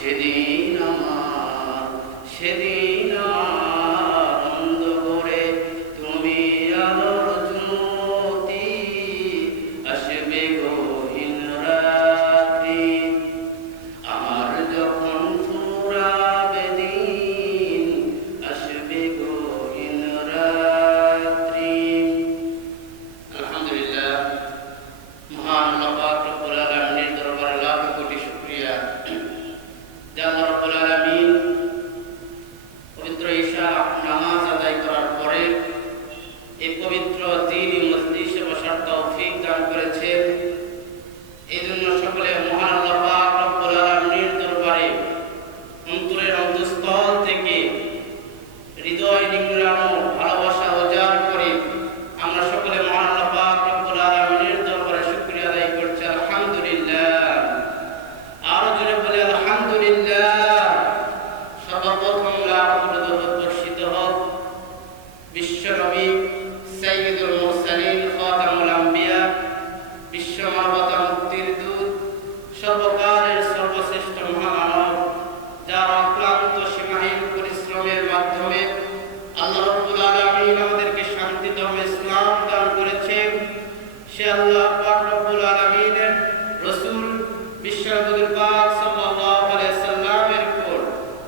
সেদিন আমার অন্ধকারে তুমি আলোর জ্যোতি, আসবে গহীন রাত্রি। আমার যখন ফুরাবে দিন, আসবে গহীন রাত্রি। আলহামদুলিল্লাহ, মহান আল্লাহ পাক রব্বুল আলামিনের দরবারে লাখ কোটি শুকরিয়া যে আল্লাহ রব্বুল আলামিন পবিত্র ঈশা নামাজ আদায় করার পরে এই পবিত্র দ্বীনি মজলিসে বসার তৌফিক দান করেছেন। এই জন্য সকলে মহান আল্লাহ পাক রব্বুল আলামিনের দরবারে অন্তরের অন্তঃস্থল থেকে হৃদয় নিংড়ানো ভালোবাসা উজাড় করে আমরা সকলে মহান আল্লাহ পাক রব্বুল আলামিনের দরবারে শুকরিয়া আদায় করছি। আলহামদুলিল্লাহ, আরো জোরে বলে আলহামদুলিল্লাহ। সর্বপ্রথম লাখ দরুদ বর্ষিত হোক বিশ্বনবী সাইয়্যিদুল মুরসালিন খাতামুল আম্বিয়া, বিশ্ব মানবতা মুক্তির দূত, সর্বকালের সর্বশ্রেষ্ঠ মহামানব, যার অক্লান্ত সীমাহীন পরিশ্রমের মাধ্যমে আল্লাহ রাব্বুল আলামিন আমাদেরকে শান্তি ধর্ম ইসলাম দান করেছেন। সে আল্লাহ পাক রব্বুল আলামিনের রাসূল বিশ্বনবী পাক সাল্লাল্লাহু আলাইহি সাল্লামের উপর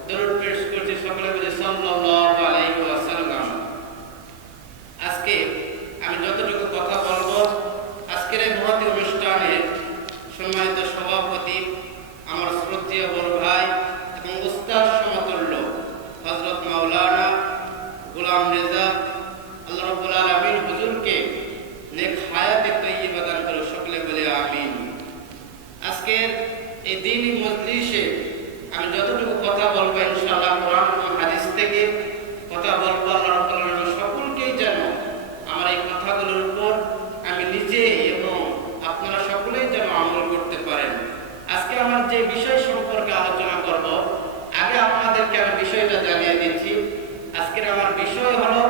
দরুদ পেশ করতে সকলে বলে সাল্লাল্লাহু আলাইহি ওয়াসাল্লাম। আজকে আমি যতটুকু কথা বলবো, আজকের এই মহৎ অনুষ্ঠানে সম্মানিত সভাপতি, আমার শ্রদ্ধেয় বড় ভাই এবং উস্তাদ সমতুল্য হযরত মাওলানা গোলাম রেজা, আল্লাহ রাব্বুল আলামিন হুজুরকে নেক হায়াতে তয়্যিবা দান করে সকলে বলে আমিন। আজকের এই দ্বীনি মজলিসে আমি যতটুকু কথা বলবো ইনশাআল্লাহ কোরআন ও হাদিস থেকে কথা বলবো। আল্লাহ রাব্বুল আলামিন সকলকেই যেন আমার এই কথাগুলোর উপর আমি নিজে এবং আপনারা সকলেই যেন আমল করতে পারেন। আজকে আমার যে বিষয় সম্পর্কে আলোচনা করব, আগে আপনাদেরকে আমি বিষয়টা জানিয়ে দিচ্ছি। আজকের আমার বিষয় হলো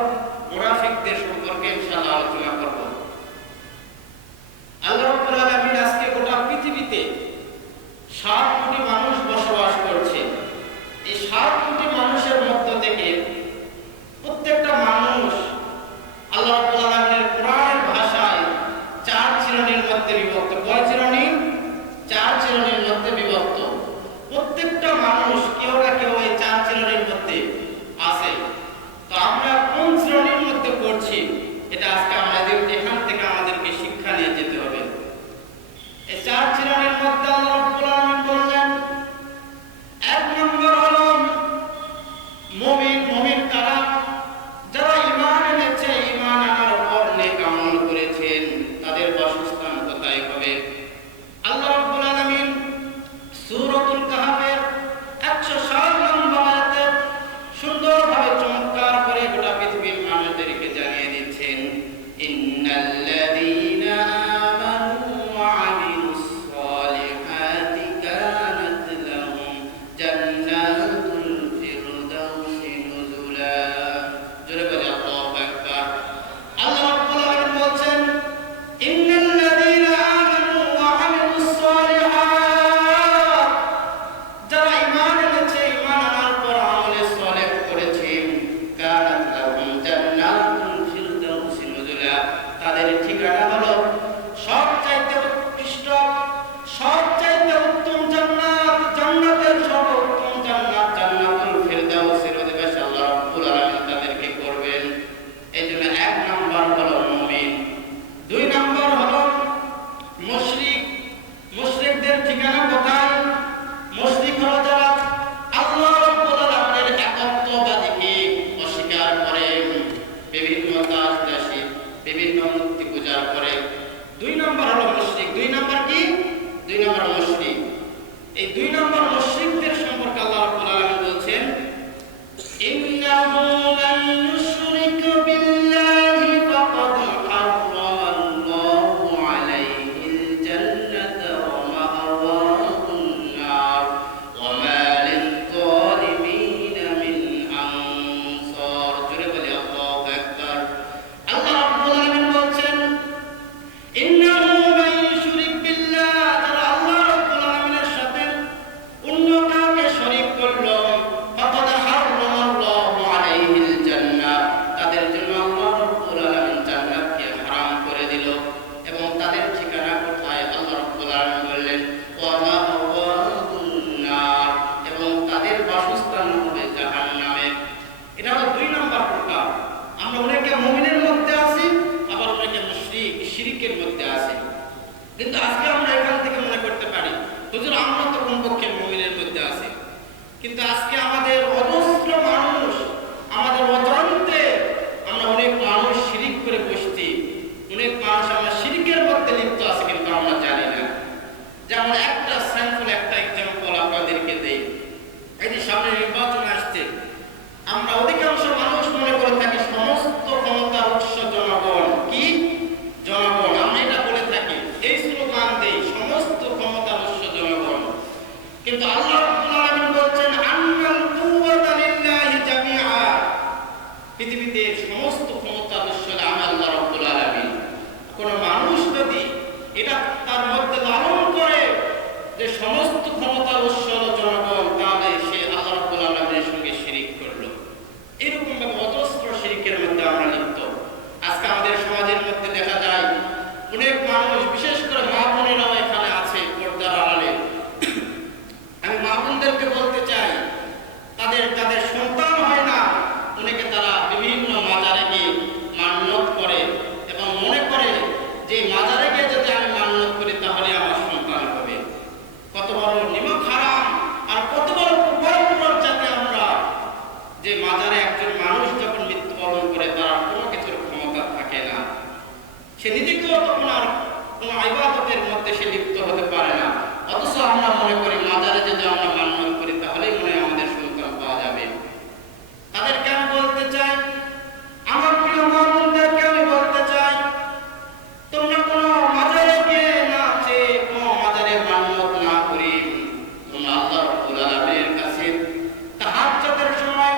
মুনাফিকদের সম্পর্কে ইনশাআল্লাহ আলোচনা করব। আল্লাহ রাব্বুল আলামিন আজকে গোটা পৃথিবীতে 7 কোটি মানুষ বসবাস করছে। এই 7 কোটি মানুষের মধ্য থেকে প্রত্যেকটা মানুষ আল্লাহ রাব্বুল আলামিনের কোরআনের ভাষায় 4 শ্রেণীর মধ্যে বিভক্ত। কয় শ্রেণী? 4 শ্রেণীর মধ্যে বিভক্ত। প্রত্যেকটা মানুষ কেউ না কেউ এই 4 শ্রেণীর মধ্যে আছে। তো আমরা কোন শ্রেণীর মধ্যে পড়ছি, এটা আজকে আমাদের এখান থেকে আমাদেরকে শিক্ষা নিয়ে যেতে হবে। এই 4 শ্রেণীর মধ্যে আল্লাহ রাব্বুল আলামিন বললেন কিন্তু আজকে আমাদের অজস্র মানুষ, আমাদের অজান্তে আমরা অনেক মানুষ শিরিক করে বসছি, অনেক মানুষ আমরা শিরিকের মধ্যে লিপ্ত আছে কিন্তু আমরা জানি না। যেমন একটা স্যাম্পল, একটা এক্সাম্পল আপনাদেরকে দেই। এই যে সামনে নির্বাচন আসছে, আমরা অধিকাংশ মানুষ মনে করে থাকি সমস্ত ক্ষমতার উৎস জনগণ। কি জনগণ? আমরা এটা বলে থাকি, এই স্লোগান দেই, সমস্ত ক্ষমতার উৎস জনগণ। কিন্তু আল্লাহ রাব্বুল আলামিন বলছেন আন্নাল কুওয়াতা লিল্লাহি জামিআ, পৃথিবীতে সমস্ত ক্ষমতার উৎস আমি আল্লাহ রাব্বুল আলামিন। কোন মানুষ যদি এটা তার মধ্যে লালন করে যে সমস্ত ক্ষমতার উৎস জনগণ, তাহলে সে আল্লাহ রাব্বুল আলামিনের সঙ্গে শিরিক করলো। এরকম ভাবে অজস্র শিরিকের মধ্যে আমরা লিপ্ত। আজকে আমাদের সমাজের মধ্যে দেখা যায় অনেক মানুষ, বিশেষ করে মা বোনেরাও এখানে আছে পর্দার আড়ালে। আমি মা বোনদেরকে বলতে চাই, তাদের যাদের সন্তান হয় না, অনেকে তারা বিভিন্ন মাজারে গিয়ে মান্যত করে এবং মনে করে যে মাজারে গিয়ে যদি আমি মান্যত করি তাহলে আমার সন্তান হবে। কত বড় নিমক হারাম আর কত বড় কুফর যাতে আমরা, যে মাজারে একজন মানুষ যখন মৃত্যুবরণ করে তার কোনো কিছুর ক্ষমতা থাকে না, সে নিজেকেও তখন আর কোনো ইবাদতের মধ্যে সে লিপ্ত হতে পারে না। অথচ আমরা মনে করি মাজারে যদি আমরা মান্যত করি তাহলেই মনে হয় আমাদের সন্তান পাওয়া যাবে। তাদেরকে আমি বলতে চাই, আমার প্রিয় মা বোনদেরকে আমি বলতে চাই, তোমরা কোনো মাজারে গিয়ে না চেয়ে, কোনো মাজারে মান্যত না করি, তোমরা আল্লাহ রাব্বুল আলামিনের কাছে তাহাজ্জুদের সময়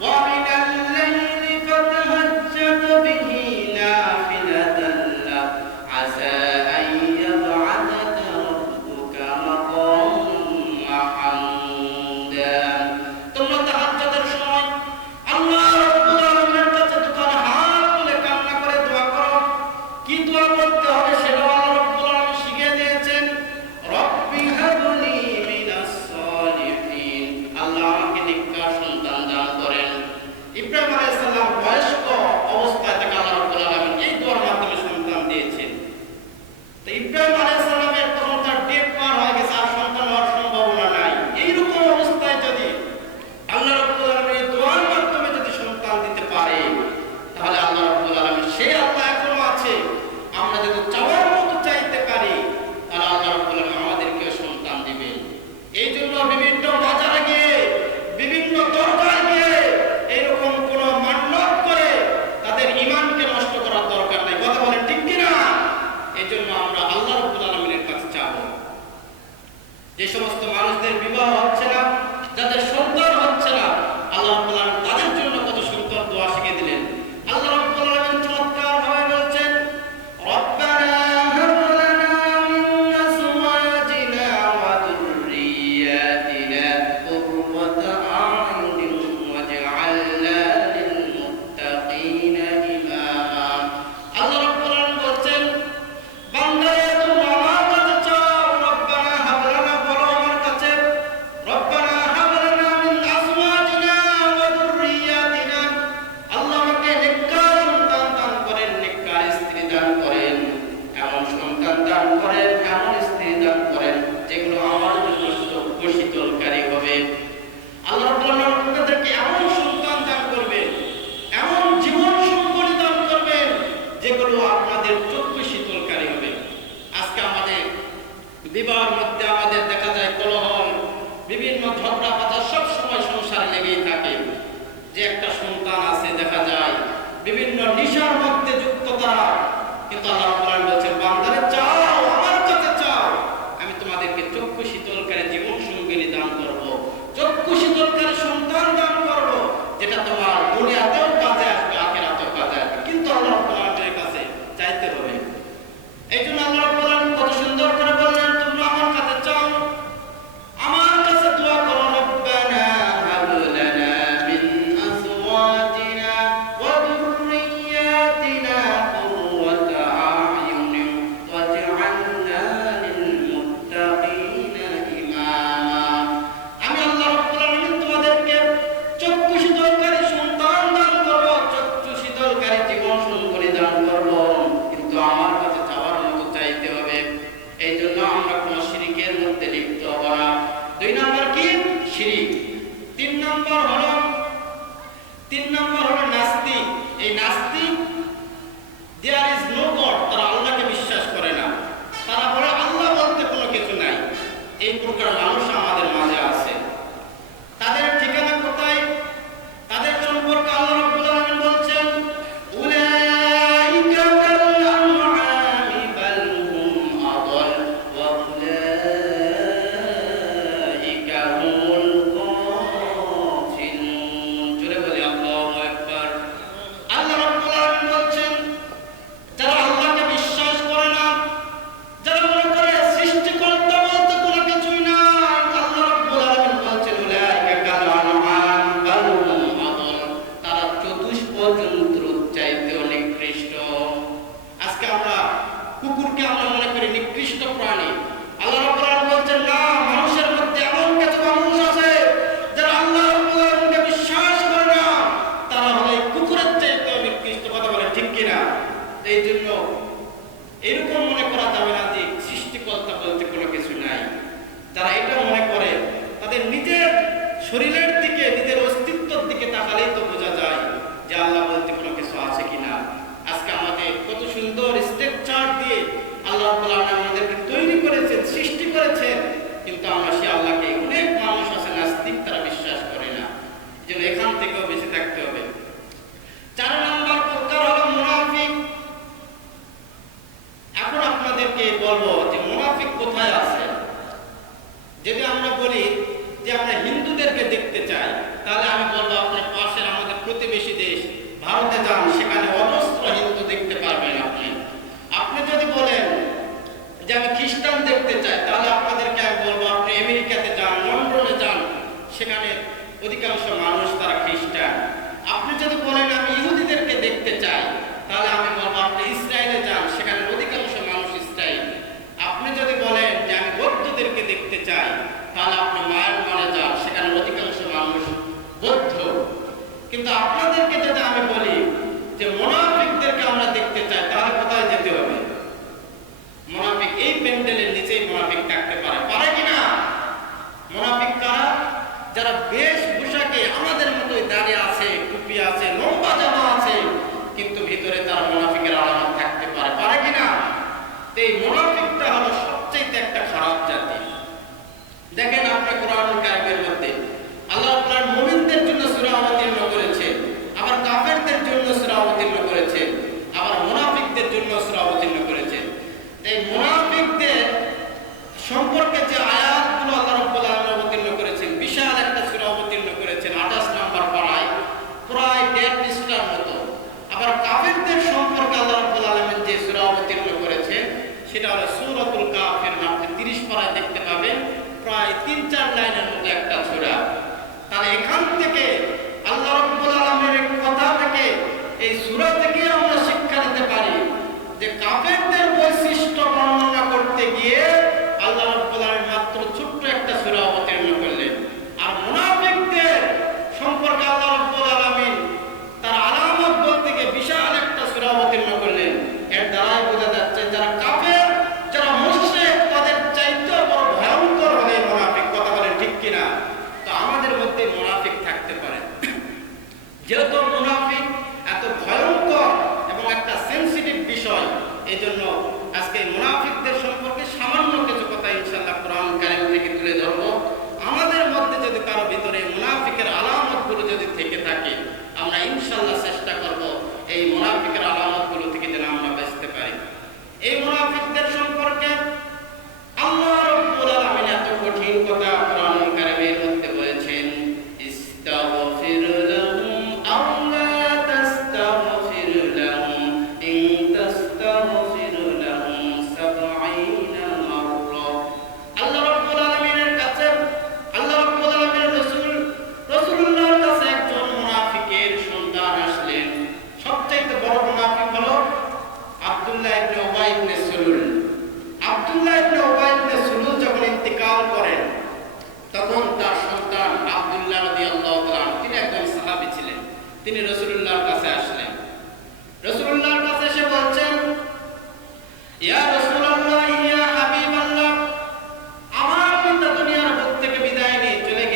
ওয়া মিনাল লাইলি ফাতাহাজ্জাদ বিহি নাফিলাতান লাক আসা আন ইয়াবআদাকা রাব্বুকা মাকামান মাহমুদা। তোমরা তাহাজ্জুদের সময় আল্লাহ রাব্বুল আলামিনের কাছে দুখানা হাত তুলে কান্না করে দোয়া করো। কি দোয়া করতে হবে সেটা আল্লাহ রাব্বুল আলামিন শিখিয়ে দিয়েছেন। রব্বি হাবলি মিনাস সালিহিন, আল্লাহ আমাকে নেককার সন্তান দান করেন। ইব্রাহিম আলাইহিস সালাম বয়স্ক অবস্থায় থেকে আল্লাহ রাব্বুল আলামিন এই দোয়ার মাধ্যমে সন্তান দিয়েছেন। তো ইব্রাহিম আলাইহিস সালামের তখন তার ডেট পার হয়ে গেছে, আর সন্তান হওয়ার সম্ভাবনা নাই। এইরকম অবস্থায় যদি আল্লাহ রাব্বুল আলামিন এই দোয়ার মাধ্যমে যদি সন্তান দিতে পারে, তাহলে আল্লাহ রাব্বুল আলামিন সেই আল্লাহ এখনো আছে। আমরা যদি চাওয়ার মতো চাইতে পারি তাহলে আল্লাহ রাব্বুল আলামিন আমাদেরকে সন্তান দিবেন। এই জন্য বিভিন্ন বাজারে গিয়ে, বিভিন্ন দরগায় গিয়ে এইরকম কোন মান্যত করে তাদের ঈমানকে নষ্ট করার দরকার নাই। কথা বলেন ঠিক কিনা? এই জন্য আমরা আল্লাহ রাব্বুল আলামিনের কাছে চাবো। যে সমস্ত মানুষদের বিবাহ হচ্ছে না, যাদের সন্তান হচ্ছে না, আল্লাহ রাব্বুল আলামিন তাদের জন্য কত সুন্দর দোয়া শিখিয়ে দিলেন। আল্লাহ রাব্বুল আলামিন চমৎকার ভাবে বলছেন, রব্বানা হাব লানা মিন আজওয়াজিনা ওয়া যুররিয়াতিনা কুররাতা আ'য়ুনিন ওয়াজআলনা লিল মুত্তাকিনা ইমামা। আল্লাহ রাব্বুল আলামিন বলছেন, বান্দারে তোমরা আমার কাছে চাও, রব্বানা হাব লানা, বলো আমার কাছে, রব্বানা হাব লানা মিন আজওয়াজিনা ওয়া যুররিয়াতিনা, আল্লাহ আমাকে নেককার সন্তান দান করেন, নেককার স্ত্রী দান করেন, এমন সন্তান দান করেন, এমন স্ত্রী দান করেন যেগুলো আমার জন্য শীতলকারী হবে। আল্লাহ রাব্বুল আলামিন আপনাদেরকে এমন সন্তান দান করবেন, এমন জীবন সঙ্গী দান করবেন যেগুলো আপনাদের চক্ষু শীতলকারী হবে। আজকে আমাদের বিবাহের মধ্যে আমাদের দেখা যায় কোলাহল, বিভিন্ন ঝগড়া বাজার সব সময় সংসারে লেগেই থাকে। যে একটা সন্তান আছে দেখা যায় বিভিন্ন নিশার মধ্যে যুক্ত তারা, কিন্তু আল্লাহ রাব্বুল আলামিন বলছেন, বান্দারে চাও, আমার কাছে চাও, আমি তোমাদেরকে চক্ষু শীতলকারী জীবন সঙ্গিনী দান করব, চক্ষু শীতলকারী সন্তান দান করব, যেটা তোমার দুনিয়াতেও কাজে আসবে, আখিরাতেও কাজে আসবে। কিন্তু আল্লাহ রাব্বুল আলামিনের কাছে চাইতে হবে। এই জন্য আল্লাহ রাব্বুল আলামিন কত সুন্দর করে বললেন, তোমরা আমার কাছে চাও, আমার কাছে দোয়া করো, রব্বানা হাব লানা মিন আজওয়াজিনা ওয়া যুররিয়াতিনা কুররাতা আ'য়ুনিন শিরিক। তিন নম্বর হলো নাস্তিক। এই নাস্তিক দেয়ার ইজ নো গড, তারা আল্লাহকে বিশ্বাস করে না, তারা বলে আল্লাহ বলতে কোনো কিছু নাই। এই প্রকার মানুষ আমাদের মাঝে আছে। তাদের ঠিকানা কোথায়? তাদের সম্পর্কে আল্লাহ রাব্বুল আলামিন বলছেন উলাইকা কাল আনআমি বাল হুম আদাল ওয়া উলাইকা হুমুল গাফিলুন। জোরে বলি আল্লাহু আকবার। আল্লাহ রাব্বুল আলামিন বলছেন যারা আল্লাহকে বিশ্বাস করে না, যারা মনে করে সৃষ্টিকর্তা বলতে কোনো কিছুই নাই, আল্লাহ রাব্বুল আলামিন বলছেন উলাইকা কাল আনআম বাল হুম আদাল, তারা চতুষ্পদ জন্তুর চাইতেও নিকৃষ্ট। আজকে আমরা কুকুরকে আমরা মনে করি নিকৃষ্ট প্রাণী। আল্লাহ রাব্বুল আলামিন বলছেন না, মানুষের মধ্যে এমন কিছু মানুষ আছে যারা আল্লাহ রাব্বুল আলামিনকে বিশ্বাস করে না, তারা হলো এই কুকুরের চাইতেও নিকৃষ্ট। কথা বলে ঠিক কিনা? এই জন্য এরকম মনে করা যাবে না যে সৃষ্টিকর্তা বলতে কোনো কিছু নাই। যারা এটা মনে করে তাদের নিজের শরীরের দিকে, নিজের অস্তিত্বের দিকে তাকালেই তো বোঝা যায় যে আল্লাহ বলতে কোনো কিছু আছে কিনা। আজকে আমাদের কত সুন্দর স্ট্রাকচার দিয়ে আল্লাহ রাব্বুল আলামিন আমাদেরকে তৈরি করেছেন, সৃষ্টি করেছেন, কিন্তু আমরা সেই আল্লাহকে, অনেক মানুষ আছে নাস্তিক, তারা বিশ্বাস করে না। যেন এখান থেকেও বেঁচে থাকতে হবে। 4 নম্বর প্রকার হলো মুনাফিক। এখন আপনাদেরকে বলবো যে মুনাফিক কোথায় আছে। যদি আমরা বলি যে আমরা হিন্দুদেরকে দেখতে চাই, তাহলে আমি বলবো আপনার পাশের আমাদের প্রতিবেশী দেশ ভারতে যান, সেখানে অজস্র হিন্দু দেখতে পারবেন আপনি। আপনি যদি বলেন যে আমি খ্রিস্টান দেখতে চাই, তাহলে আপনাদেরকে আমি বলবো আপনি আমেরিকাতে যান, লন্ডনে যান, সেখানে অধিকাংশ মানুষ তারা খ্রিস্টান। আপনি যদি বলেন আমি ইহুদিদেরকে দেখতে চাই, তাহলে আমি বলবো আপনি ইসরায়েলে যান, সেখানে অধিকাংশ মানুষ ইসরায়েল। আপনি যদি বলেন যে আমি বৌদ্ধদেরকে দেখতে চাই, তাহলে আপনি মায়ানমারে যান, সেখানে অধিকাংশ মানুষ বৌদ্ধ। কিন্তু আপনাদেরকে যদি আমি বলি যে মুনাফিকদেরকে আমরা দেখতে চাই, তাহলে কোথায় যেতে হবে? মুনাফিক এই প্যান্ডেলের নিচেই মুনাফিক থাকতে পারে, পারে কিনা? মুনাফিক কারা? যারা বেশভূষাকে আমাদের মতোই দাঁড়িয়ে আছে, টুপি আছে, লম্বা জামা আছে, কিন্তু ভিতরে তার মুনাফিকের আলামত থাকতে পারে, পারে কিনা? এই মুনাফিকটা হলো সবচেয়ে একটা খারাপ জাতি। দেখেন আপনি কোরআনুল কারীমের মধ্যে আল্লাহ তাআলা মুমিনদের জন্য সূরা অবতীর্ণ করেছেন, আবার কাফেরদের জন্য সূরা অবতীর্ণ করেছেন, আবার মুনাফিকদের জন্য সূরা অবতীর্ণ করেছেন। এই মুনাফিকদের সম্পর্কে যে আয়াতগুলো আল্লাহ রাব্বুল আলামিন অবতীর্ণ করেছেন, বিশাল একটা সূরা অবতীর্ণ করেছেন 28 নম্বর পারায়, প্রায় 1.5 পৃষ্ঠার মতো। আবার কাফেরদের সম্পর্কে আল্লাহ রাব্বুল আলামিন যে সূরা অবতীর্ণ করেছেন, সেটা হলো সূরাতুল কাফির। আপনি 30 পারায় দেখতে পাবেন, প্রায় 3-4 লাইনের মতো একটা সূরা। তাহলে এখান থেকে আল্লাহ রাব্বুল আলামিনের কথা থেকে, এই সূরা থেকে আমরা শিক্ষা নিতে পারি যে কাফেরদের বৈশিষ্ট্য বর্ণনা করতে গিয়ে আল্লাহ রাব্বুল আলামিন মাত্র ছোট্ট একটা সূরা অবতীর্ণ করলেন। আর মুনাফিকদের সম্পর্কে আল্লাহ রাব্বুল আলামিন তার আলামত বলতে গিয়ে বিশাল একটা সূরা অবতীর্ণ করলেন। এর দ্বারাই বোঝা যাচ্ছে যারা কাফের, যারা মুশরিক, তাদের চাইতেও বড় ভয়ঙ্কর হলে মুনাফিক। কথা বলেন ঠিক কিনা? তো আমাদের মধ্যে মুনাফিক থাকতে পারে। যেহেতু মুনাফিক এত ভয়ঙ্কর এবং একটা সেনসিটিভ বিষয়, এই জন্য আজকে মুনাফিকদের সম্পর্কে সামান্য কিছু কথা ইনশাআল্লাহ কোরআন কারীম থেকে তুলে ধরবো। আমাদের মধ্যে যদি কারো ভিতরে মুনাফিকের আলামতগুলো যদি থেকে থাকে, আমরা ইনশাআল্লাহ চেষ্টা করব এই মুনাফিকের আলামতগুলো থেকে যেন আমরা বাঁচতে পারি। এই মুনাফিকদের সম্পর্কে আল্লাহ রাব্বুল আলামিন এত কঠিন কথা কোরআন কারীমের মধ্যে বলেছেন, ইস্তাগফির লাহুম আও লা তাস্তাগফির লাহুম ইন তাস্তাগফির লাহুম 70 মাররা। আল্লাহ রাব্বুল আলামিনের কাছে, আল্লাহ রাব্বুল আলামিনের রাসূলুল্লাহর কাছে একজন মুনাফিকের সন্তান আসলেন। সবচেয়ে বড় মুনাফিক হলো আব্দুল্লাহ ইবনে উবাই ইবনে সুলুল। আব্দুল্লাহ ইবনে উবাই ইবনে সুলুল যখন ইন্তেকাল করেন, তখন তার সন্তান আব্দুল্লাহ রাদিয়াল্লাহু তাআলা, তিনি একজন সাহাবী ছিলেন, তিনি রাসূলুল্লাহর কাছে আসলেন। রাসূলুল্লাহর কাছে এসে বলছেন, ইয়া রাসূলুল্লাহ, ইয়া হাবিবাল্লাহ, আমার পিতা দুনিয়ার বুক থেকে বিদায় নিয়ে চলে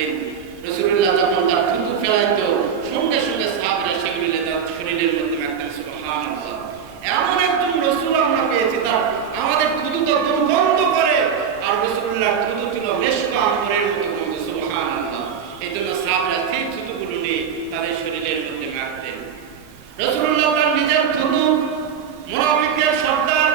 দিতেন। রাসূলুল্লাহ যখন তার থুতু ফেলাইতো সঙ্গে সঙ্গে সাহাবীরা সেগুলি তার শরীরের মধ্যে মাখতেন। সুবহানাল্লাহ। এমন একজন রাসূল আমরা পেয়েছি, তার আমাদের থুতু তো দুর্গন্ধ করে, আর রাসূলুল্লাহর থুতু ছিল মেশক আম্বরের মতো গন্ধ। সুবহানাল্লাহ। এই জন্য সাহাবীরা সেই থুতুগুলো নিয়ে তাদের শরীরের মধ্যে মাখতেন। রাসূলুল্লাহ তার নিজের থুতু মুনাফিকদের সর্দার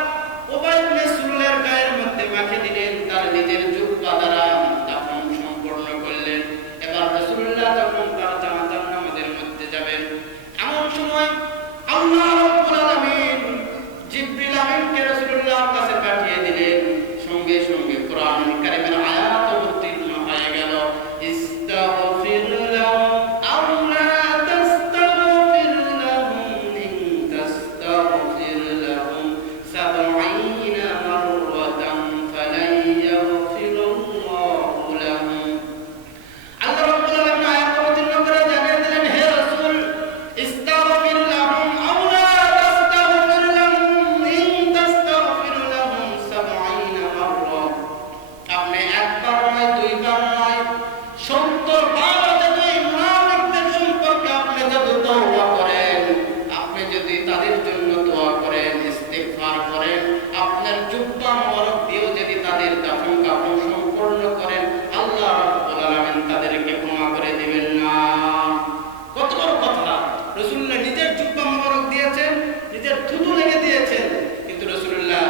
উবাই ইবনে সুলুলের গায়ের মধ্যে মাখিয়ে দিলেন, তার নিজের জুব্বা দ্বারা দাফন সম্পন্ন করলেন। এবার রাসূলুল্লাহ যখন তার জানাজার নামাজের মধ্যে যাবেন, এমন সময় আল্লাহ রাব্বুল আলামিন জিবরিল আমিনকে রাসূলুল্লাহর কাছে পাঠিয়ে দিলেন। সঙ্গে সঙ্গে কোরআনুল কারীমের আয়াত অবতীর্ণ হয়ে গেল। ইস্তাগফির লাহুম আও লা তাস্তাগফির লাহুম ইন তাস্তাগফির লাহুম 70 মাররাতান ফালান ইয়াগফিরাল্লাহু লাহুম। আল্লাহ রাব্বুল আলামিন আয়াত অবতীর্ণ করে জানিয়ে দিলেন, হে রাসূল, ইস্তাগফির লাহুম আও লা তাস্তাগফির লাহুম ইন তাস্তাগফির লাহুম 70 মাররা। আপনি একবার নয়, দুইবার নয়, 70 বার যদি মুনাফিকদের সম্পর্কে আপনি যদি তওবা করেন, আপনি যদি তাদের জন্য দোয়া করেন, ইস্তিগফার করেন, আপনার জুব্বা মোবারক দিয়েও যদি তাদের দাফন কাফন সম্পন্ন করেন, আল্লাহ রাব্বুল আলামিন তাদেরকে ক্ষমা করে দিবেন না। কত বড় কথা! রাসূলুল্লাহ নিজের জুব্বা মোবারক দিয়েছেন, নিজের থুতু লেগে দিয়েছেন, কিন্তু রাসূলুল্লাহ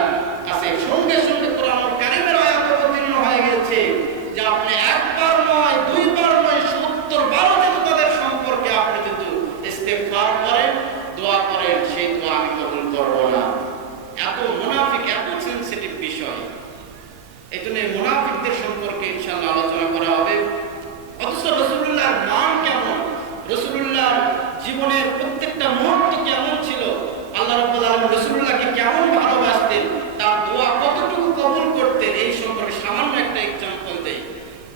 কাছে সঙ্গে সঙ্গে কোরআনুল কারীমের আয়াত অবতীর্ণ হয়ে গেছে যে আপনি একবার নয়, দুইবার নয়, 70 বার যদি তাদের সম্পর্কে আপনি যদি ইস্তিগফার করেন, দোয়া করেন, সেই দোয়া আমি কবুল করব না। এত মুনাফিক, এত সেনসিটিভ বিষয়। এই জন্য মুনাফিকদের সম্পর্কে ইনশাআল্লাহ আলোচনা করা হবে। অথচ রাসূলুল্লাহর মান কেমন, রাসূলুল্লাহর জীবনের প্রত্যেকটা মুহূর্ত কেমন ছিল, আল্লাহ রাব্বুল আলামিন রাসূলুল্লাহকে কেমন ভালোবাসতেন, তার দোয়া কতটুকু কবুল করতেন, এই সম্পর্কে সামান্য একটা এক্সাম্পল দেই।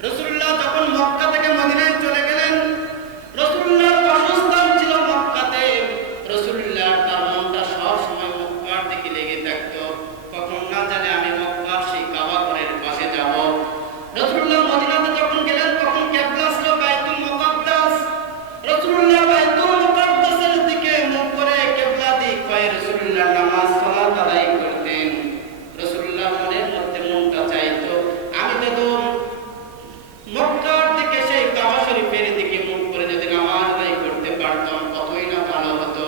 রাসূলুল্লাহ যখন মক্কা থেকে মদিনায় চলে গেলেন, রাসূলুল্লাহর বাসস্থান ছিল মক্কাতে। রাসূলুল্লাহ তার মনটা সব সময় মক্কার দিকে লেগে থাকতো, কখন না জানে আমি মক্কার সেই কাবা ঘরের পাশে যাব। রাসূলুল্লাহ মদিনাতে যখন গেলেন, তখন কিবলা ছিল বাইতুল মুকাদ্দাস। রাসূলুল্লাহ বাইতুল মুকাদ্দাসের দিকে মুখ করে কিবলা দিক হয়ে রাসূলুল্লাহ নামাজ সালাত আদায় করতেন। রাসূলুল্লাহ মনের মধ্যে মনটা চাইতো, আমি তো মক্কার দিকে সেই কাবা শরীফের দিকে মুখ করে যদি নামাজ আদায় করতে পারতাম, কতই না ভালো হতো।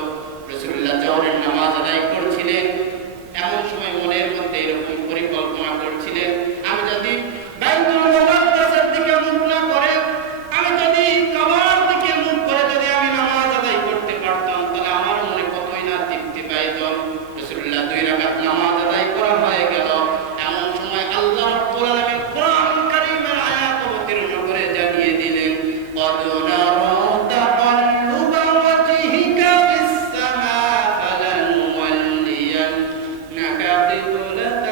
রাসূলুল্লাহ জোহরের নামাজ আদায় করছিলেন, এমন সময় মনের মধ্যে এরকম পরিকল্পনা করছিলেন, আমি যদি বাইতুল মুকাদ্দাসের দিকে মুখ না করে, আমি যদি কাবার দিকে মুখ করে যদি আমি নামাজ আদায় করতে পারতাম, তাহলে আমার মনে কতই না তৃপ্তি পাইতাম। রাসূলুল্লাহ 2 রাকাত নামাজ আদায় করা হয়ে গেল। এমন সময় আল্লাহ রাব্বুল আলামিন কোরআনুল কারীমের আয়াত অবতীর্ণ করে জানিয়ে দিলেন, قد نرى تقلب وجهك في السماء فلنولينك قبلة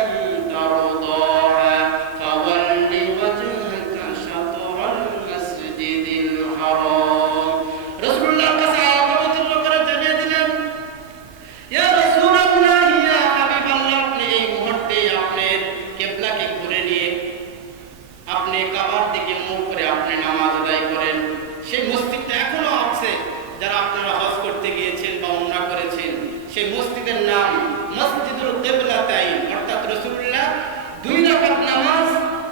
ترضاها فول وجهك شطر المسجد الحرام। রাসূলুল্লাহর কাছে আয়াত অবতীর্ণ করে জানিয়ে দিলেন, ইয়া রাসূলুল্লাহ, ইয়া হাবিবাল্লাহ, আপনি এই মুহূর্তে আপনার কিবলাকে ঘুরে নিয়ে আপনি কাবার দিকে মুখ করে আপনি নামাজ আদায় করেন। সেই মসজিদটা এখনো আছে, যারা আপনারা হজ করতে গিয়েছেন বা উমরা করেছেন, সেই মসজিদের নাম মসজিদুল কিবলাতাইন। অর্থাৎ রাসূলুল্লাহ 2 রাকাত নামাজ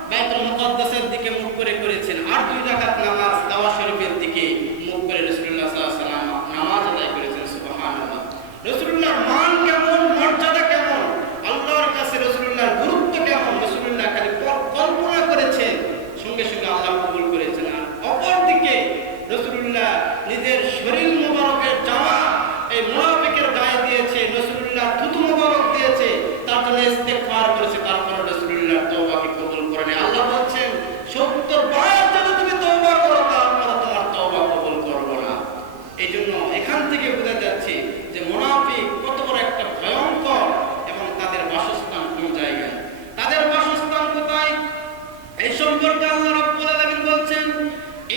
বাইতুল মুকাদ্দাসের দিকে মুখ করে করেছেন, আর 2 রাকাত নামাজ কাবা শরীফের দিকে মুখ করে রাসূলুল্লাহ সাল্লাল্লাহু আলাইহি ওয়াসাল্লাম নামাজ আদায় করেছেন। সুবহানাল্লাহ। রাসূলুল্লাহর মান কেমন, মর্যাদা কেমন, আল্লাহর কাছে রাসূলুল্লাহর গুরুত্ব কেমন, রাসূলুল্লাহ খালি কল্পনা করেছেন, সঙ্গে সঙ্গে আল্লাহ কবুল করেছেন। আর অপরদিকে রাসূলুল্লাহ নিজের শরীর মোবারকের জামা এই মুনাফিকের গায়ে দিয়েছে, রাসূলুল্লাহ থুতু মোবারক দিয়েছে, তার জন্য ইস্তিগফার করেছে, তারপর রাসূলুল্লাহ তওবাকে কবুল করেন। আল্লাহ বলছেন 70 বার যদি তুমি তওবা করো, তারপর তোমার তওবা কবুল করব না। এই জন্য এখান থেকে বোঝা যাচ্ছে যে মুনাফিক কত বড় একটা ভয়ঙ্কর, এবং তাদের বাসস্থান কোন জায়গায়, তাদের বাসস্থান কোথায়, এই সম্পর্কে আল্লাহ রাব্বুল আলামিন বলছেন,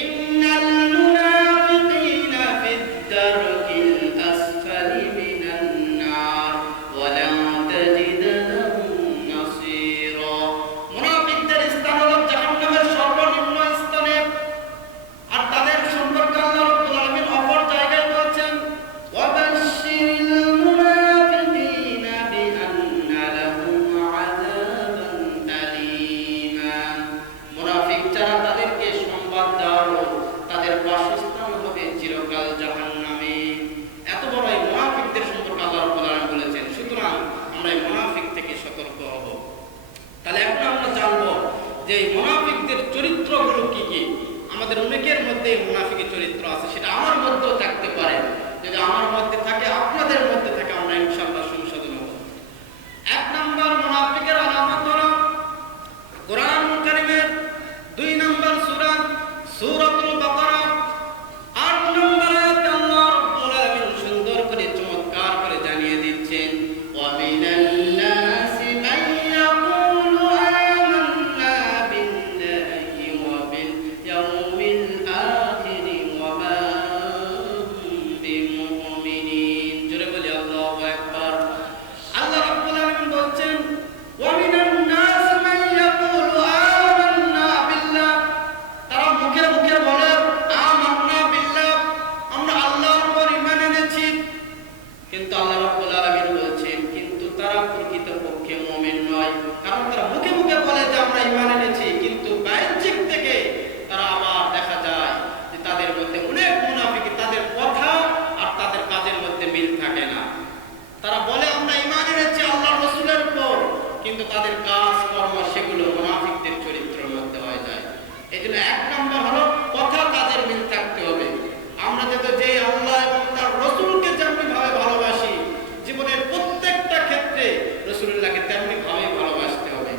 ইন্নাল মুনাফিকিনা ফিদ দারকিল আসফালি মিনান নার ওয়া লা তাজিদ লাহুম আমাদের অনেকের মধ্যে মুনাফিকি চরিত্র আছে, সেটা আমার মধ্যেও থাকতে পারে। যদি আমার মধ্যে থাকে, আপনাদের মধ্যে থাকে, আমরা ইনশাআল্লাহ সংশোধন হব। 1 নম্বর মুনাফিকের আলামত হলো কোরআন কারীমের 2 নম্বর সূরা সূরাতুল বাকারা 8 নম্বর আয়াতে আল্লাহ রাব্বুল আলামিন সুন্দর করে চমৎকার করে জানিয়ে দিচ্ছেন, ওয়া মিনান নাসি মান ইয়াকুলু আমান্না বিল্লাহি ওয়া বিল ইয়াউমিল আখির ওয়া মা হুম বিমুমিনিন। জোরে বলি আল্লাহু আকবার। আল্লাহ রাব্বুল আলামিন বলছেন, ওয়া মিনান নাসি মান ইয়াকুলু আমান্না বিল্লাহ, তারা মুখে মুখে বলে আমান্না বিল্লাহ, আমরা আল্লাহর উপর ঈমান এনেছি, কিন্তু আল্লাহ রাব্বুল আলামিন বলছেন কিন্তু তারা প্রকৃতপক্ষে মুমিন নয়। কারণ তারা মুখে মুখে বলে যে আমরা ঈমান এনেছি, কিন্তু বাহ্যিক থেকে তারা আবার দেখা যায় যে তাদের মধ্যে অনেক মুনাফিকি, তাদের কথা আর তাদের কাজের মধ্যে মিল থাকে না। তারা বলে আমরা ঈমান এনেছি আল্লাহর রাসূলের উপর, কিন্তু তাদের কাজ কর্ম সেগুলো মুনাফিকদের চরিত্রের মধ্যে হয়ে যায়। এজন্য 1 নম্বর হলো কথা কাজের মিল থাকতে হবে। আমরা যাতে যে আল্লাহ এবং তার রাসূলকে যেমনি ভাবে ভালোবাসি, জীবনের প্রত্যেকটা ক্ষেত্রে রাসূলুল্লাহকে তেমনি ভাবে ভালোবাসতে হবে।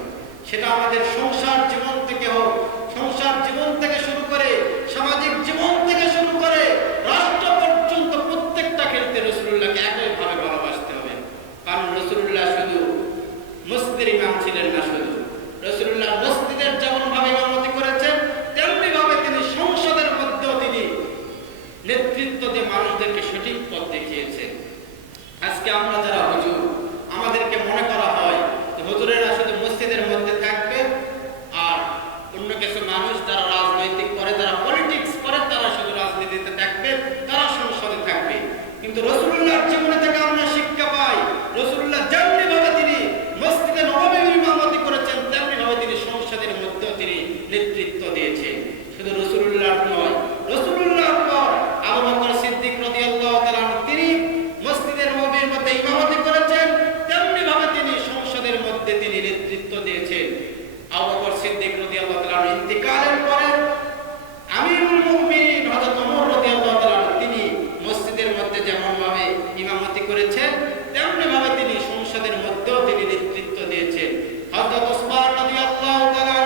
সেটা আমাদের সংসার জীবন থেকে হোক, সংসার জীবন থেকে শুরু করে সামাজিক জীবন থেকে শুরু করে রাষ্ট্র পর্যন্ত প্রত্যেকটা ক্ষেত্রে রাসূলুল্লাহকে একইভাবে ভালোবাসতে হবে। কারণ রাসূলুল্লাহ শুধু মসজিদের ইমাম ছিলেন না, শুধু রাসূলুল্লাহ মসজিদের যেমন ভাবে ইমামতি করেছেন, তেমনি ভাবে তিনি সংসদের মধ্যেও তিনি নেতৃত্ব দিয়ে মানুষদেরকে সঠিক পথ দেখিয়েছেন। আজকে আমরা যারা হুজুর, আমাদেরকে মনে করা হয় যে হুজুরেরা শুধু মসজিদের মধ্যে থাকবে, আর অন্য কিছু মানুষ যারা রাজনৈতিক করে, যারা পলিটিক্স করে, তারা শুধু রাজনীতিতে থাকবে, তারা সংসদে থাকবে। কিন্তু রাসূলুল্লাহর জীবনে থেকে আমরা শিক্ষা পাই, রাসূলুল্লাহ যেমনি ভাবে তিনি মসজিদে নববীর ইমামতি করেছেন, তেমনি ভাবে তিনি সংসদের মধ্যেও তিনি নেতৃত্ব দিয়েছেন। শুধু রাসূলুল্লাহ নয়, রাসূলুল্লাহর পর আবু বকর সিদ্দিক রাদিয়াল্লাহু তাআলা তিনি মসজিদের নববীর মধ্যে ইমামতি করেছেন, তেমনি ভাবে তিনি সংসদের মধ্যে তিনি নেতৃত্ব দিয়েছেন। আবু বকর সিদ্দিক রাদিয়াল্লাহু তাআলার ইন্তিকালের পরে আমিরুল মুমিনিন হযরত ওমর রাদিয়াল্লাহু তাআলা তিনি মসজিদের মধ্যে যেমন ভাবে ইমামতি করেছেন, তেমনি ভাবে তিনি সংসদের মধ্যেও তিনি নেতৃত্ব দিয়েছেন। হযরত ওসমান রাদিয়াল্লাহু তাআলা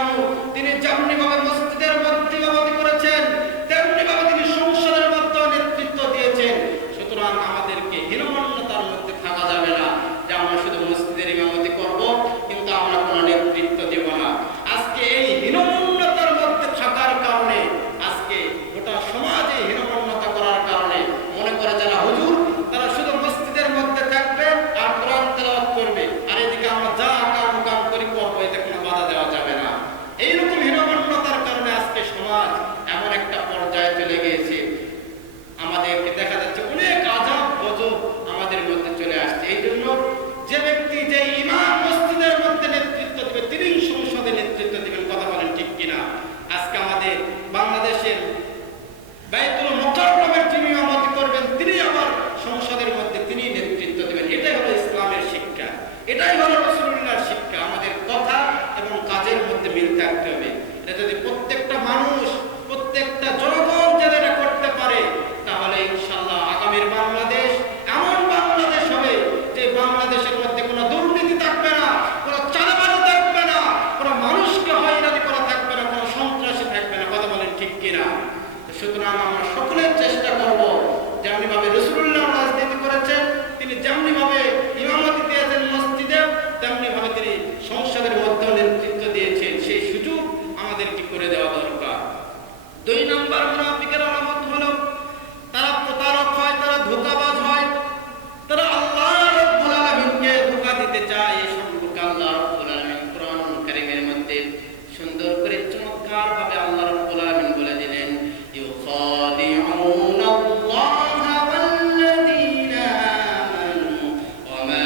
তিনি যেমনি ভাবে মসজিদের মধ্যে ইমামতি করেছেন, তেমনি ভাবে তিনি সংসদের মধ্যেও নেতৃত্ব দিয়েছেন। সুতরাং আমাদেরকে হীনমন্যতার মধ্যে থাকা যাবে না যে আমরা শুধু মসজিদের ইমামতি করব, কিন্তু আমরা কোনো নেতৃত্ব দেব না। আজকে এই হীনমন্যতার মধ্যে থাকার কারণে, আজকে গোটা সমাজে হীনমন্যতা করার কারণে মনে করে যারা হুজুর, তারা শুধু মসজিদের মধ্যে থাকবে আর কোরআন তেলাওয়াত করবে, আর এদিকে আমরা যা কাম করি করবো, এতে কোনো বাধা দেওয়া যাবে না। এইরকম হীনমন্যতার কারণে আজকে সমাজ এমন একটা পর্যায়ে চলে গিয়েছে, আমাদেরকে দেখা যাচ্ছে অনেক আযাব গজব আমাদের মধ্যে চলে আসছে। এই জন্য যে ব্যক্তি, যে ইমাম মসজিদের মধ্যে নেতৃত্ব দেবে, তিনি সংসদে নেতৃত্ব দিবেন। কথা বলেন ঠিক কিনা? আজকে আমাদের বাংলাদেশের বাইতুল মুকাররমের যিনি ইমামতি করবেন, তিনি আবার সংসদের মধ্যে তিনি নেতৃত্ব দেবেন। এটাই হলো ইসলামের শিক্ষা, এটাই হলো রাসূলুল্লাহর শিক্ষা। আমাদের কথা এবং কাজের মধ্যে মিল থাকতে হবে। এটা যদি প্রত্যেকটা মানুষ, প্রত্যেকটা জনগণ যারা এটা করতে পারে, তাহলে ইনশাআল্লাহ আগামীর বাংলাদেশ এমন বাংলাদেশ হবে যে বাংলাদেশের মধ্যে কোনো দুর্নীতি থাকবে না, কোনো চাঁদাবাজি থাকবে না, কোনো মানুষকে হয়রানি করা থাকবে না, কোনো সন্ত্রাসী থাকবে না। কথা বলেন ঠিক কিনা? সুতরাং আমরা সকলের চেষ্টা করব, যেমনি ভাবে রাসূলুল্লাহ রাজনীতি করেছেন, তিনি যেমনি ভাবে ইমামতি দিয়েছেন মসজিদে, তেমনি ভাবে তিনি সংসদের মধ্যে নেতৃত্ব দিয়েছেন। সেই সুযোগ আমাদেরকে করে দেওয়া দরকার। 2 নম্বর মুনাফিকের আলামত হলো তারা প্রতারক হয়, তারা ধোঁকাবাজ হয়, তারা আল্লাহ রাব্বুল আলামিনকে ধোঁকা দিতে চায়। এই সম্পর্কে আল্লাহ রাব্বুল আলামিন কোরআন কারীমের মধ্যে সুন্দর করে চমৎকার ভাবে আল্লাহ রাব্বুল আলামিন বলে দিলেন, ইউখাদিউনা আল্লাহ ওয়াল্লাযীনা আমানু ওয়া মা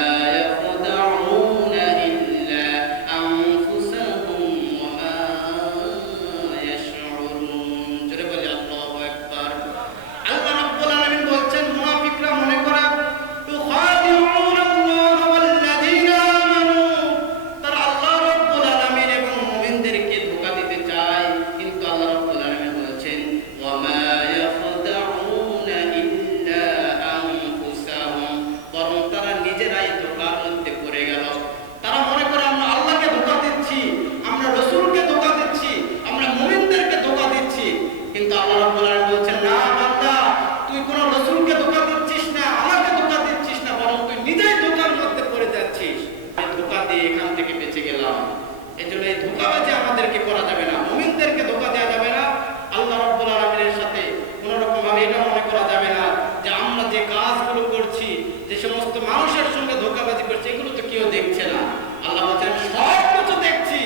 সমস্ত মানুষের সঙ্গে ধোঁকাবাজি করছে, এগুলো তো কেউ দেখছে না। আল্লাহ বলছেন সব কিছু দেখছি,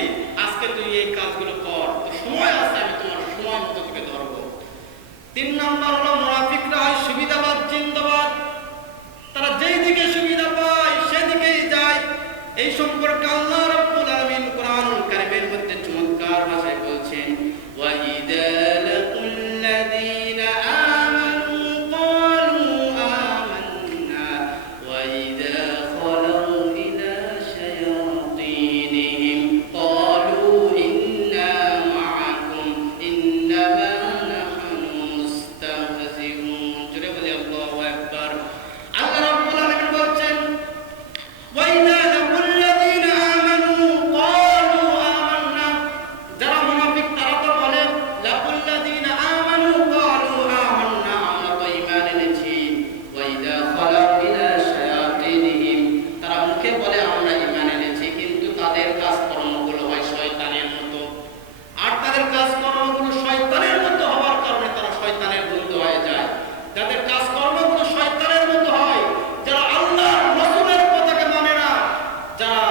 আজকে তুই এই কাজগুলো কর, তো সময় আছে, আমি তোমার সময় মতো তোকে ধরবো। 3 নম্বর হলো মুনাফিকরা হয় সুবিধাবাদ জিন্দাবাদ, তারা যেই দিকে সুবিধা পায় সেদিকেই যায়। এই সম্পর্কে আল্লাহ রাব্বুল আলামিন কোরআনুল কারীমের মধ্যে চমৎকার ভাষায় বলছেন, ওয়া ইযা লাকুল্লাযীনা আমানু ক্বালু আমান্না ওয়া ইযা খালাউ ইলা শায়াতিনহিম ক্বালু ইন্না মা'আকুম ইন্নামা নাহনু মুস্তাহজিউন। জোরে বলি আল্লাহু আকবার। আল্লাহ রাব্বুল আলামিন বলছেন, ওয়া ইযা লাকুল্লাযীনা আমানু ক্বালু আমান্না, যারা মুনাফিক তারা তো বলে লাকুল্লাযীনা আমানু ক্বালু আমান্না, আমরা তো ঈমান এনেছি। ওয়া ইযা খালাউ ইলা শায়াতিনহিম, তারা মুখে বলে আমরা ঈমান এনেছি, কিন্তু তাদের কাজকর্মগুলো হয় শয়তানের মতো। আর তাদের কাজকর্মগুলো শয়তানের মতো হওয়ার কারণে তারা শয়তানের বন্ধু হয়ে যায়। যাদের কাজকর্মগুলো শয়তানের মতো হয়, যারা আল্লাহর রাসূলের কথাকে মানে না, যারা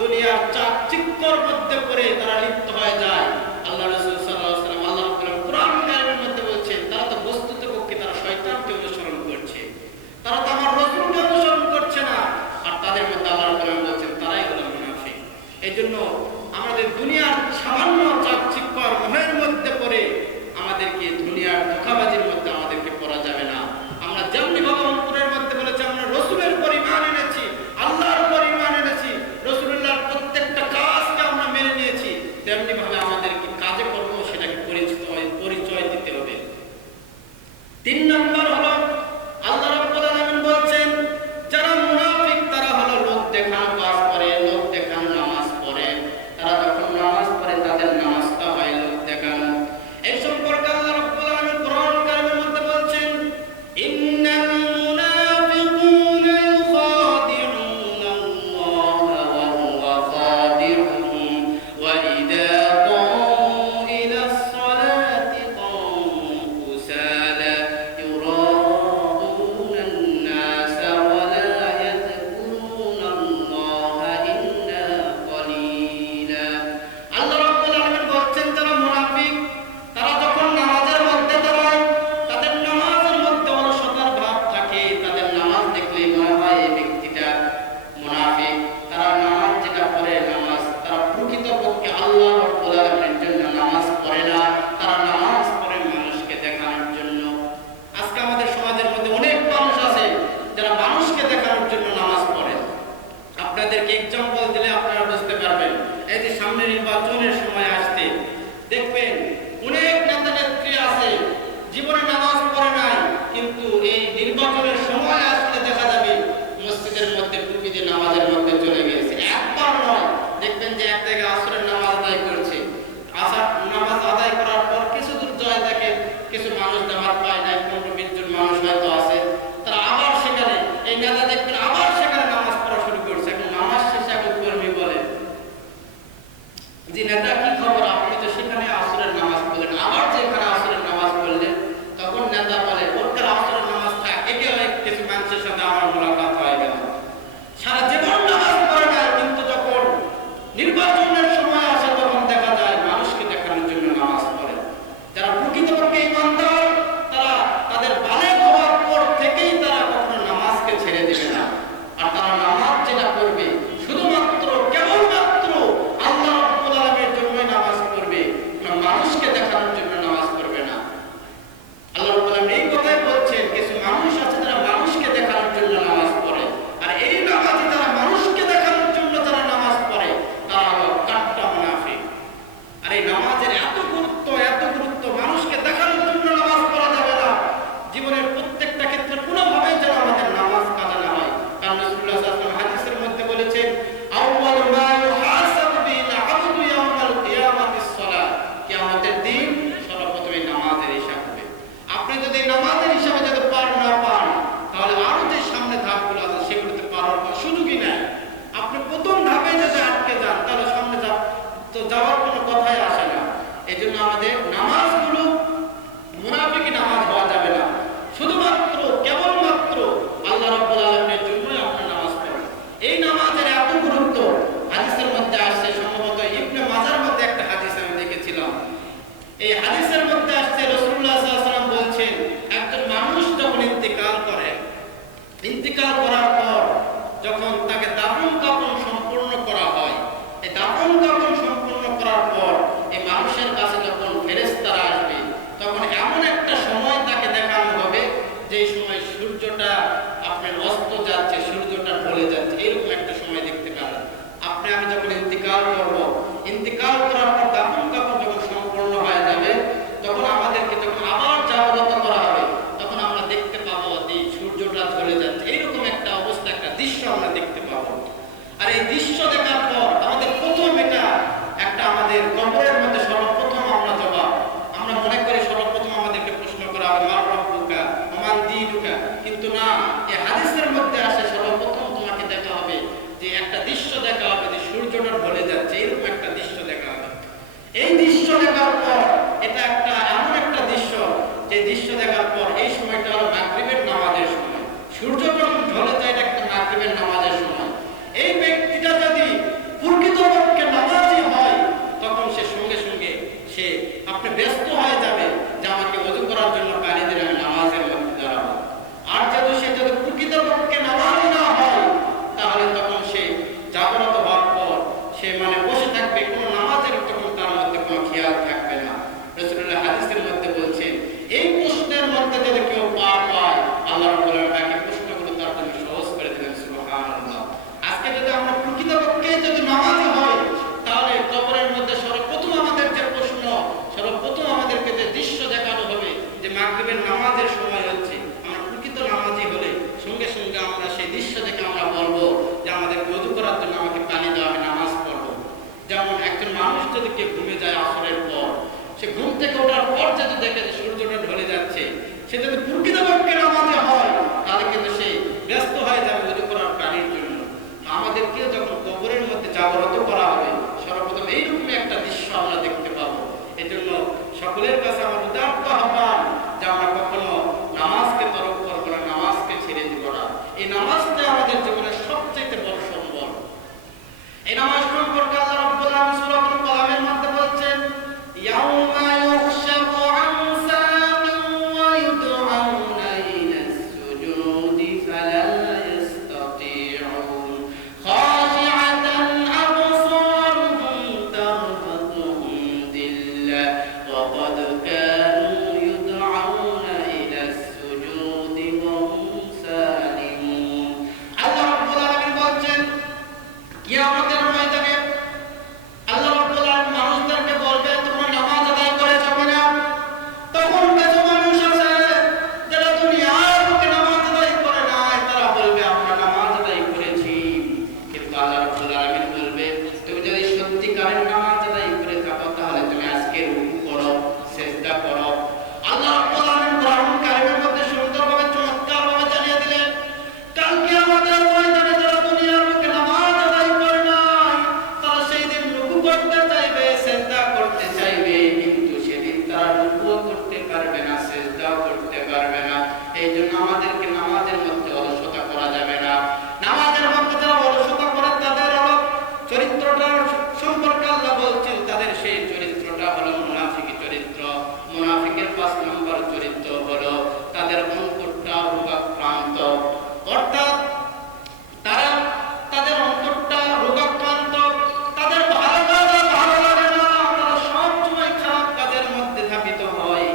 দুনিয়ার চাকচিক্যর মধ্যে পড়ে তারা লিপ্ত হয়ে যায়, আল্লাহ রাসূল সাল্লাল্লাহু আলাইহি ওয়াসাল্লাম আল্লাহ কোরআন কারীমের মধ্যে বলছেন, তারা তো বস্তুতপক্ষে তারা শয়তানকে অনুসরণ করছে, তারা তো আমার রাসূলকে অনুসরণ করছে না। আর তাদের মধ্যে আল্লাহ কোরআন বলছেন তারাই হলো মুনাফিক। এজন্য আমাদের দুনিয়ার সামান্য চাকচিক্য আর মোহের মধ্যে পড়ে আমাদেরকে দুনিয়ার ধোঁকাবাজির মধ্যে আমাদেরকে পড়া যাবে না। আমরা যেমনি ভাবে অন্তরের মধ্যে বলেছি আমরা রাসূলের উপর ঈমান এনেছি, আল্লাহর উপর ঈমান এনেছি, রাসূলুল্লাহর প্রত্যেকটা কাজকে আমরা মেনে নিয়েছি, তেমনি ভাবে আমাদেরকে কাজে কর্ম সেটাকে পরিচয় দিতে হবে। 3 নম্বর হলো আল্লাহ রাব্বুল আলামিন বলছেন, যারা মুনাফিক তারা হলো লোক দেখানো কাজ করে, লোক দেখানো নামাজ পড়ে। তারা যখন নামাজ পড়ে তাদের নামাজটা হয় লোক দেখানো। এই সম্পর্কে আল্লাহ রাব্বুল আলামিন কোরআন কারীমের মধ্যে বলছেন, ইন্নাল মুনাফিকুনা ইউখাদিউনা আল্লাহা ওয়া হুয়া খাদিউহুম ওয়া ইযা ক্বামু ইলাস সালাতি ক্বামু কুসালা ইউরাউনা আন-নাসা ওয়া লা ইয়াযকুরুনা আল্লাহা ইল্লা ক্বালিলা। আল্লাহ রাব্বুল আলামিন বলছেন, যারা মুনাফিক তারা যখন নামাজের মধ্যে দাঁড়ায় তাদের নামাজের মধ্যে অলসতার ভাব থাকে, তাদের নামাজ দেখলে মনে হয় এই ব্যক্তিটা মুনাফিক। তারা নামাজ যেটা পড়ে নামাজ, তারা প্রকৃতপক্ষে আল্লাহ রাব্বুল আলামিনের জন্য নামাজ পড়ে না, তারা নামাজ পড়ে মানুষকে দেখানোর জন্য। আজকে আমাদের সমাজের মধ্যে অনেক মানুষ আছে যারা মানুষকে দেখানোর জন্য নামাজ পড়ে। আপনাদেরকে এক্সাম্পল দিলে আপনারা বুঝতে পারবেন। এই যে সামনে নির্বাচনের সময় আসছে, দেখবেন অনেক নেতা নেত্রী আছে জীবনে নামাজ পড়ে নাই, কিন্তু এই নির্বাচনের সময় আসলে দেখা যাবে মসজিদের মধ্যে টুপি দিয়ে নামাজের মধ্যে চলে গেছে। একবার নয়, দেখবেন যে এক জায়গায় আসরের নামাজ আদায় করছে, আসর নামাজ আদায় করার পর কিছু দূর যায় দেখে কিছু মানুষ নামাজ পায় নাই, 15-20 জন মানুষ হয়তো আছে, তারা আবার সেখানে এই নেতা দেখবেন আবার সেখানে নামাজ পড়া শুরু করছে। এখন নামাজ শেষে এখন কর্মী বলে, যে নেতা কি খবর, আপনি তো সেখানে আসরের নামাজ পড়লেন, আবার যেখানে আসরের নামাজ পড়লেন। তখন নেতা বলে, ওর আসরের নামাজ থাক, একে কিছু মানুষের সাথে আমার মোলাকাত হয়ে গেল, সারা জীবন করার পর যখন তাকে দাফন কাফন সম্পূর্ণ করা হয়, এই দাফন কাফন সম্পূর্ণ করার পর এই মানুষের কাছে যখন ফেরেশতারা আসবে, তখন এমন একটা সময় তাকে দেখানো হবে যে সময় সূর্যটা আপনার অস্ত যাচ্ছে, সূর্যটা ঢলে যাচ্ছে, এরকম একটা সময় দেখতে পাবেন। আপনি আমি যখন ইন্তিকাল করব, ইন্তিকাল করার পর দাফন কাফন যখন সম্পূর্ণ হয়ে যাবে, তখন আমাদেরকে যখন আবার জাগ্রত করা হবে, তখন আমরা দেখতে পাবো যে সূর্যটা ঢলে যাচ্ছে, এইরকম একটা অবস্থা, একটা দৃশ্য আমরা দেখতে পাবো। আর এই দৃশ্য দেখার পর আমাদের প্রথম এটা একটা আমাদের কবরের মধ্যে সর্বপ্রথম আমরা জবাব, আমরা মনে করি সর্বপ্রথম আমাদেরকে প্রশ্ন করা হবে মার রব্বুকা ওমান দীনুকা, কিন্তু না, এই হাদিসের মধ্যে আসে সর্বপ্রথম তোমাকে দেখা হবে যে একটা দৃশ্য দেখা হবে যে সূর্যটা ঢলে যাচ্ছে, এরকম একটা দৃশ্য দেখা হবে। এই দৃশ্য দেখার পর এটা একটা এমন একটা দৃশ্য, যে দৃশ্য দেখার পর এই সময়টা হলো মাগরিবের নামাজের সময়, সূর্য যখন ঢলে যায় এটা একটা মাগরিবের নামাজের সময়। এই ব্যক্তিটা যদি প্রকৃতপক্ষে নামাজি হয়, তখন সে সঙ্গে সঙ্গে সে আপনি ব্যস্ত হয়ে যাবে যে আমাকে ওযু করার জন্য পানি দিলে আমি নামাজের মধ্যে দাঁড়াবো। আর সে যদি প্রকৃতপক্ষে নামাজি না হয়, তাহলে তখন সে জাগ্রত হওয়ার পর সে বসে থাকবে, কোনো নামাজের তখন তার মধ্যে কোনো খেয়াল থাকবে না। রাসূলুল্লাহ হাদিসের মধ্যে বলছেন, এই প্রশ্নের মধ্যে যদি কেউ পার পায়, আল্লাহ রাব্বুল আলামিন তাকে প্রশ্নগুলো তার জন্য সহজ করে দিবেন। সুবহানাল্লাহ। আজকে যদি আমরা প্রকৃতপক্ষে যদি নামাজি হই, তাহলে কবরের মধ্যে সর্বপ্রথম আমাদের যে প্রশ্ন, সর্বপ্রথম আমাদেরকে যে দৃশ্য দেখানো হবে যে মাগরিবের নামাজের সময় হচ্ছে, আমরা প্রকৃত নামাজি হলে সঙ্গে সঙ্গে আমরা সেই দৃশ্য দেখে আমরা বলবো যে আমাদের ওযু করার জন্য আমাকে পানি দেওয়া, আমি নামাজ পড়বো। যেমন একজন মানুষ যদি কেউ ঘুমে যায় আসরের পর, সে ঘুম থেকে ওঠার পর যদি দেখে যে সূর্যটা ঢলে যাচ্ছে, সে যদি প্রকৃতপক্ষে নামাজি হয়, তাহলে কিন্তু সে ব্যস্ত হয়ে যাবে ওযু করার পানির জন্য। আমাদেরকে যখন কবরের মধ্যে জাগ্রত করা হবে, সর্বপ্রথম এইরকম একটা দৃশ্য আমরা দেখতে পাবো। এই জন্য সকলের কাছে আমার উদাত্ত আহ্বান যে আমরা কখনো নামাজকে তরক করবো না, নামাজকে ছেড়ে দিব না। এই নামাজটা আমাদের জীবনের সবচেয়ে বড় সম্বল। এই নামাজ সম্পর্কে আল্লাহ রাব্বুল আলামিন সূরাতুল কালামের মধ্যে বলছেন, ইয়াউমা ইউহশারু আন সাকিন ওয়া ইউদআউনা ইলাস সুজুদি ফালা ইয়াস্তাতিউন খাশিআতান আবসারুহুম তারহাকুহুম দিল্লাহ ওয়া ক্বাদ কানু ইউদআউনা ইলাস সুজুদি ওয়া হুম সালিমুন। আল্লাহ রাব্বুল আলামিন বলছেন, কিয়ামতের ময়দানে আল্লাহ রাব্বুল আলামিন মানুষদেরকে বলবে, তোমরা নামাজ আদায় করেছো কিনা? তখন কিছু মানুষ আছে যারা দুনিয়ার বুকে নামাজ আদায় করে নাই, তারা বলবে আমরা নামাজ আদায় করেছি। কিন্তু আল্লাহ রাব্বুল আলামিন বলবে, তুমি যদি সত্যিকারের নামাজ আদায় করে থাকো, তাহলে তুমি আজকে রুকু করো, সিজদা করো। আল্লাহ রাব্বুল আলামিন কোরআন কারীমের মধ্যে সুন্দরভাবে চমৎকারভাবে জানিয়ে দিলেন, কাল কিয়ামতের ময়দানে যারা দুনিয়ার বুকে নামাজ আদায় করে নাই, তারা সেই দিন রুকু করতে চাইবে, সিজদা করতে চাইবে, কিন্তু সেদিন তারা রুকুও করতে পারবে না, সিজদাও করতে পারবে না। এই জন্য আমাদেরকে নামাজের মধ্যে অলসতা করা যাবে না। নামাজের মধ্যে যারা অলসতা করে, তাদের চরিত্রটা সম্পর্কে আল্লাহ বলছেন, তাদের সেই চরিত্রটা হলো মুনাফিকি চরিত্র। মুনাফিকের ৫ নম্বর চরিত্র হলো তাদের অন্তরটা রোগাক্রান্ত, অর্থাৎ তারা তাদের অন্তরটা রোগাক্রান্ত, তাদের ভালো লাগে না, তারা সবসময় খারাপ কাজের মধ্যে ধাবিত হয়।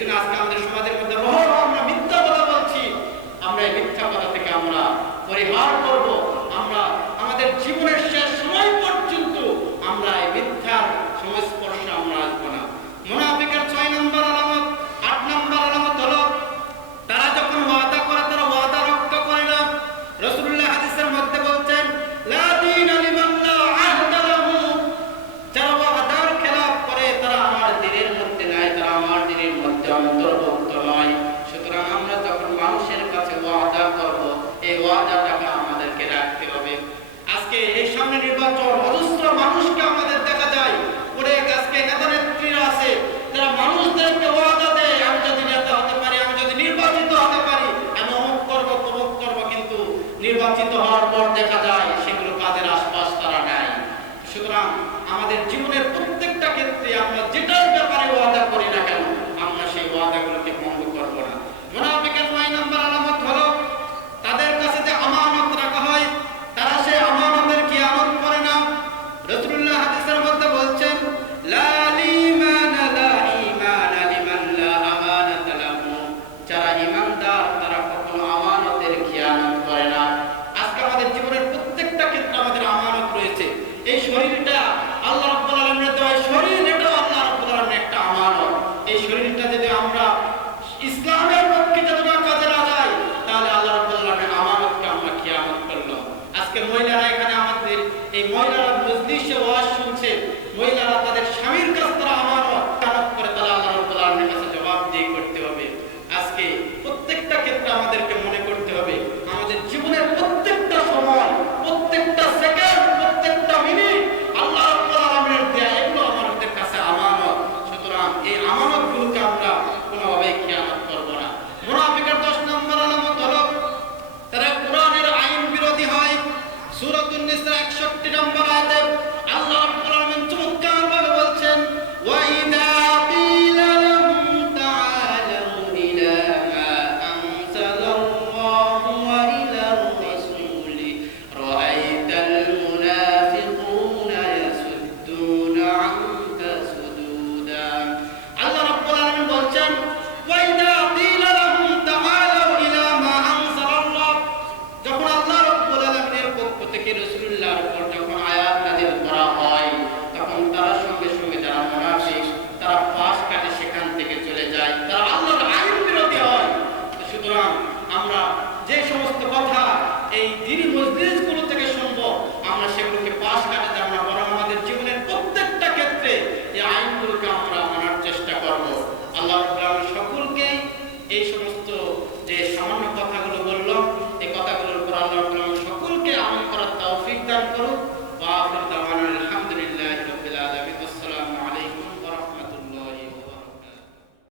জন্য আজকে আমাদের সমাজের মধ্যে আমরা মিথ্যা কথা বলছি। আমরা এই মিথ্যা কথা থেকে আমরা পরিহার করব। আমরা আমাদের জীবনের শেষ সময় পর্যন্ত আমরা এই মিথ্যার সংস্পর্শে আমরা আসবো না। মুনাফিকের 6 নম্বর আলামত, 8 নম্বর আলামত হলো তারা যখন ওয়াদা করে তারা ওয়াদা রক্ষা করে না। রাসূলুল্লাহ হাদিসের মধ্যে বলছেন, লা দীনা লিমান লা আহদা লাহু, যারা ওয়াদার খেলাপ করে তারা আমার দ্বীনের মধ্যে নাই, তারা আমার দ্বীনের মধ্যে অন্তর্ভুক্ত নয়। সুতরাং আমরা যখন মানুষের কাছে ওয়াদা করব, এই ওয়াদাটাকে আমাদেরকে রাখতে হবে। আজকে এই সামনে নির্বাচন, অজস্র মানুষকে